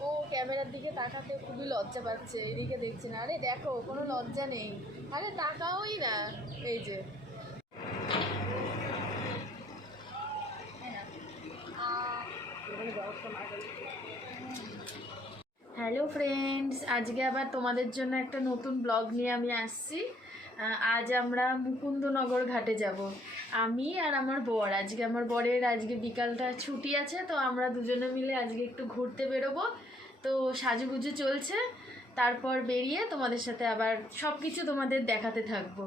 ও ক্যামেরার দিকে তাকাতে খুবই লজ্জা পাচ্ছে, এদিকে দেখছে না। আরে দেখো, কোনো লজ্জা নেই। আরে তাকাওই না। এই যে। হ্যালো ফ্রেন্ডস আজকে আবার তোমাদের জন্য একটা নতুন ব্লগ নিয়ে আমি আসছি। আজ আমরা মুকুন্দনগর ঘাটে যাব। আমি আর আমার বর। আজকে আমার বরের আজকে বিকালটা ছুটি আছে, তো আমরা দুজনে মিলে আজকে একটু ঘুরতে বেরোবো। তো সাজুগুজু চলছে, তারপর বেরিয়ে তোমাদের সাথে আবার সব কিছু তোমাদের দেখাতে থাকব।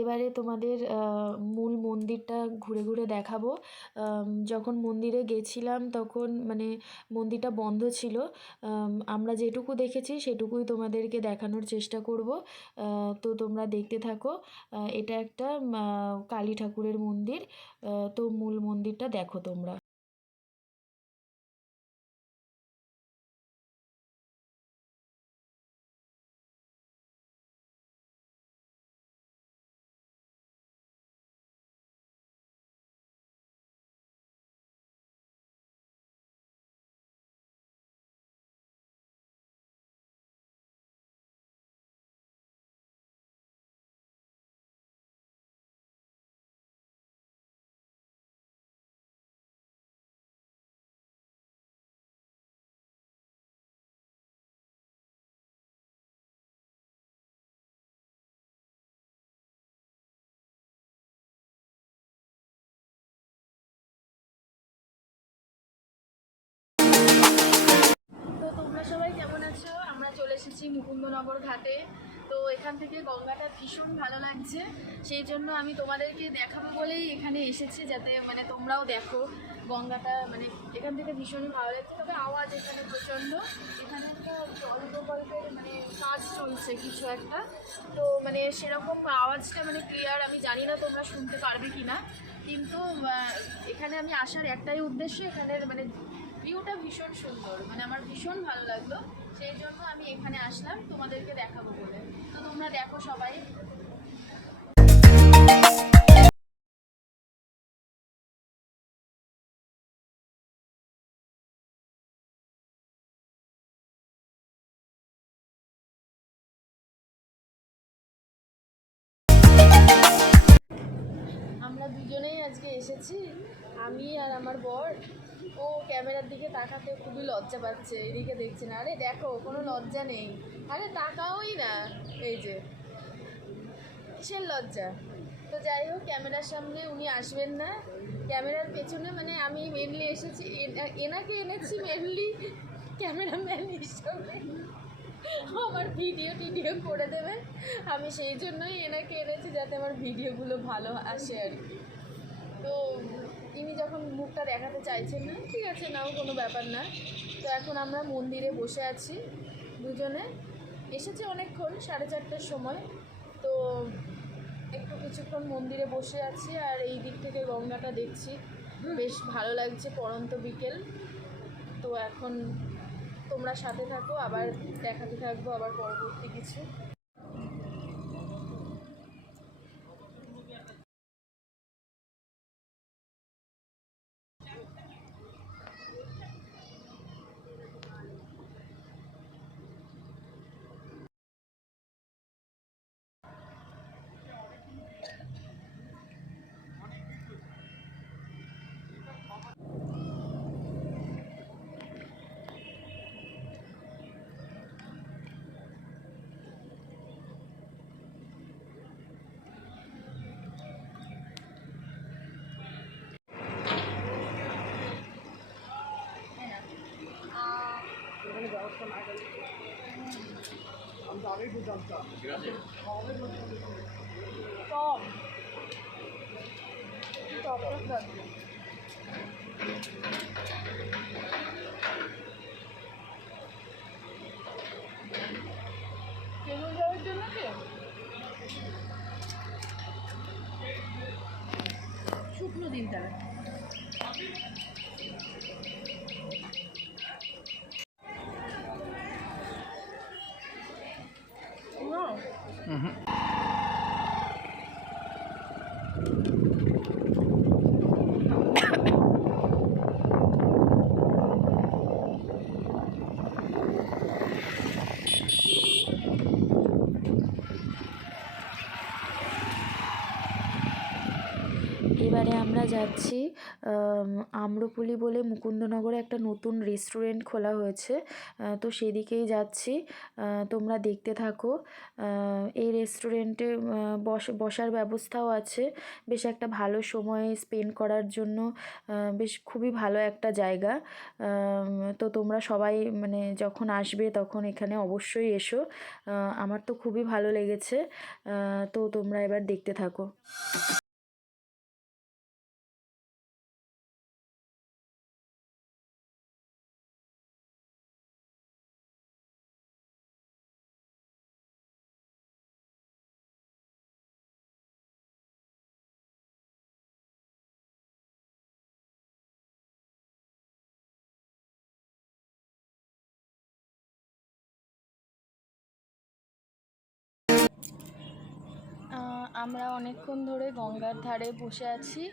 এবারে তোমাদের মূল মন্দিরটা ঘুরে ঘুরে দেখাবো। যখন মন্দিরে গেছিলাম তখন মানে মন্দিরটা বন্ধ ছিল। আমরা যেটুকু দেখেছি সেটুকুই তোমাদেরকে দেখানোর চেষ্টা করব। তো তোমরা দেখতে থাকো। এটা একটা কালী ঠাকুরের মন্দির। তো মূল মন্দিরটা দেখো তোমরা। চলে এসেছি মুকুন্দনগর ঘাটে। তো এখান থেকে গঙ্গাটা ভীষণ ভালো লাগছে। সেই জন্য আমি তোমাদেরকে দেখাবো বলেই এখানে এসেছি, যাতে মানে তোমরাও দেখো গঙ্গাটা। মানে এখান থেকে ভীষণই ভালো লাগছে। তবে আওয়াজ এখানে প্রচণ্ড। এখানে একটা জল প্রকল্পের মানে কাজ চলছে কিছু একটা। তো মানে সেরকম আওয়াজটা মানে ক্লিয়ার আমি জানি না তোমরা শুনতে পারবে কি না কিন্তু এখানে আমি আসার একটাই উদ্দেশ্য এখানের মানে ভিউটা ভীষণ সুন্দর। মানে আমার ভীষণ ভালো লাগল। সেই জন্য আমি এখানে আসলাম, তোমাদেরকে দেখাবো বলে। তো তোমরা দেখো সবাই। আমরা দুজনেই আজকে এসেছি। আমি আর আমার বর, ও ক্যামেরার দিকে তাকাতে খুবই লজ্জা পাচ্ছে, এদিকে দেখছে না। আরে দেখো, কোনো লজ্জা নেই। আরে তাকাওই না। এই যে কিসের লজ্জা। তো যাই হোক, ক্যামেরার সামনে উনি আসবেন না। ক্যামেরার পেছনে মানে আমি মেনলি এসেছি এনা- এনাকে এনেছি মেনলি ক্যামেরাম্যান হিসাবে। আমার ভিডিও টিডিও করে দেবে। আমি সেই জন্যই এনাকে এনেছি যাতে আমার ভিডিওগুলো ভালো আসে আর কি। তো ইনি যখন মুখটা দেখাতে চাইছেন না, ঠিক আছে, নাও, কোনো ব্যাপার না। তো এখন আমরা মন্দিরে বসে আছি দুজনে। এসেছে অনেকক্ষণ, সাড়ে চারটের সময়। তো একটু কিছুক্ষণ মন্দিরে বসে আছি আর এই দিক থেকে গঙ্গাটা দেখছি। বেশ ভালো লাগছে পরন্ত বিকেল। তো এখন তোমরা সাথে থাকো, আবার দেখাতে থাকব, আবার পরবর্তী কিছু। টপ টপ টপ কেবল যাওয়ার জন্য কি শুকনো দিন তারা এবারে আমরা যাচ্ছি আম্রপুলি বলে মুকুন্দনগরে একটা নতুন রেস্টুরেন্ট খোলা হয়েছে। তো সেদিকেই যাচ্ছি। তোমরা দেখতে থাকো। এই রেস্টুরেন্টে বস, বসার ব্যবস্থাও আছে। বেশ একটা ভালো সময় স্পেন্ড করার জন্য বেশ খুবই ভালো একটা জায়গা। তো তোমরা সবাই মানে যখন আসবে তখন এখানে অবশ্যই এসো। আমার তো খুবই ভালো লেগেছে। তো তোমরা এবার দেখতে থাকো। আমরা অনেকক্ষণ ধরে গঙ্গার ধারে বসে আছি।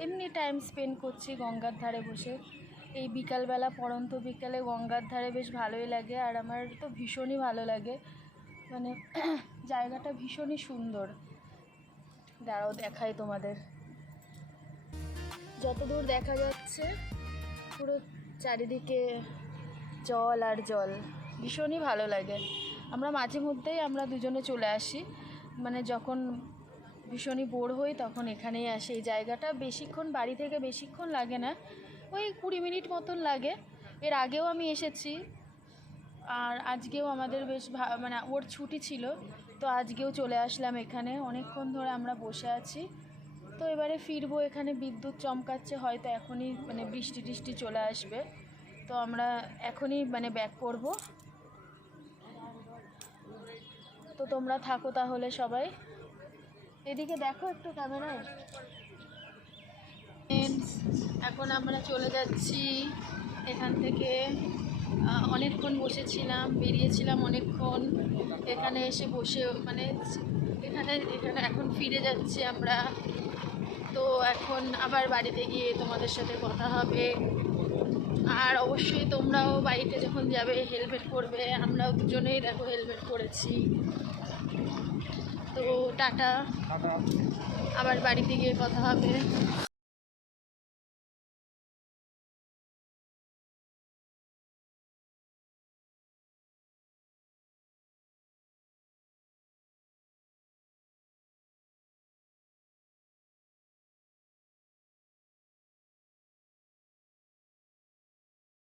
এমনি টাইম স্পেন্ড করছি গঙ্গার ধারে বসে। এই বিকালবেলা পড়ন্ত বিকালে গঙ্গার ধারে বেশ ভালোই লাগে আর আমার তো ভীষণই ভালো লাগে। মানে জায়গাটা ভীষণই সুন্দর। দাঁড়াও, দেখাই তোমাদের। যতদূর দেখা যাচ্ছে, পুরো চারিদিকে জল আর জল। ভীষণই ভালো লাগে। আমরা মাঝে মধ্যেই আমরা দুজনে চলে আসি। মানে যখন ভীষণই বোর হই তখন এখানেই আসি। এই জায়গাটা বেশিক্ষণ, বাড়ি থেকে বেশিক্ষণ লাগে না। ওই কুড়ি মিনিট মতন লাগে। এর আগেও আমি এসেছি। আর আজকেও আমাদের বেশ মানে ওর ছুটি ছিল। তো আজকেও চলে আসলাম এখানে। অনেকক্ষণ ধরে আমরা বসে আছি। তো এবারে ফিরবো এখানে। বিদ্যুৎ চমকাচ্ছে, হয়তো এখনই মানে বৃষ্টি টিষ্টি চলে আসবে। তো আমরা এখনই মানে ব্যাক করব। তো তোমরা থাকো তাহলে সবাই। এদিকে দেখো একটু ক্যামেরায়। এখন আমরা চলে যাচ্ছি এখান থেকে। অনেকক্ষণ বসেছিলাম, বেরিয়েছিলাম অনেকক্ষণ। এখানে এসে বসে মানে এখানে এখানে এখন ফিরে যাচ্ছি আমরা। তো এখন আবার বাড়িতে গিয়ে তোমাদের সাথে কথা হবে। আর অবশ্যই তোমরাও বাড়িতে যখন যাবে হেলমেট করবে আমরাও দুজনেই দেখো হেলমেট করেছি তো টাটা। আবার বাড়িতে গিয়ে কথা হবে।